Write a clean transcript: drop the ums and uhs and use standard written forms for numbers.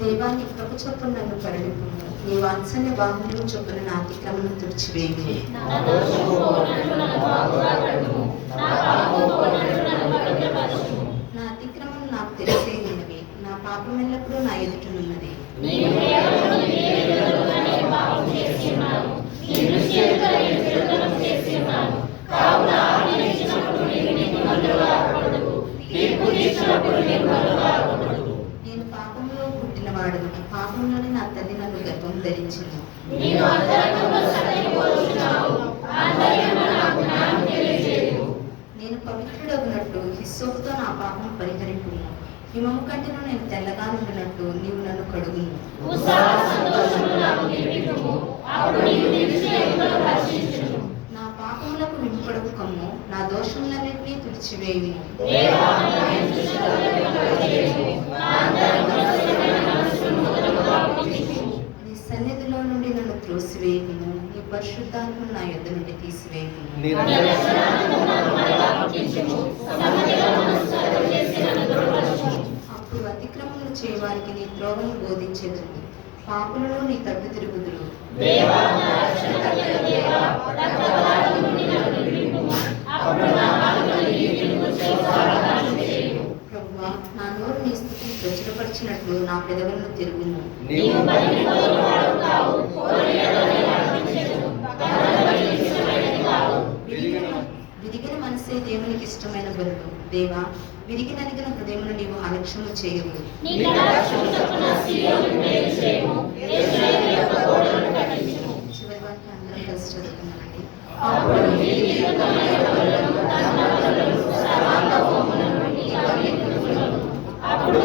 దేవాన్ని కృప చొప్పున నన్ను కరుణింపు, నీ వాత్సల్య బాహువులు చొప్పున నా అతిక్రమను తుడిచివేయు. నా అతిక్రమం నాకు తెలిసే ఉన్నవి, నా పాపం ఎల్లప్పుడూ నా ఎదుటనున్నది. నేను పాపంలో పుట్టినవాడను, పాపంలోనే నా తల్లి నన్ను గర్భం ధరించింది. నేను పవిత్రుడగునట్టు హిస్సోపుతో నా పాపం పరిహరింపుము, హిమము కంటేను నేను తెల్లగా ఉండినట్టు నీవు నన్ను కడుగును. నా పాపములకు విముఖుడగు కమ్ము, నా దోషములన్నింటినీ తుడిచివేయుము. నీ సన్నిధిలో నుండి నన్ను త్రోసివేయుము, నీ పరిశుద్ధాత్మను నా యొద్ద నుండి తీసివేయుము. అప్పుడు అతిక్రమములు చేయవారికి నీ త్రోవను బోధించేదురు, పాపులలో నీ తట్టు తిరుగుదురు. ప్రభువా, నా నోరు నీ స్తుతిని ప్రచురపరిచినట్లు నా పెదవులను తిరుగుము. విరిగిన మనసే దేవునికి ఇష్టమైన బలుడు. దేవా, విరిగినలిగిన హృదయమును నీవు అలక్ష్యము చేయవు. చివరి వాక్యం అందరం కలిసి చదువుకున్నామండి. అప్పుడు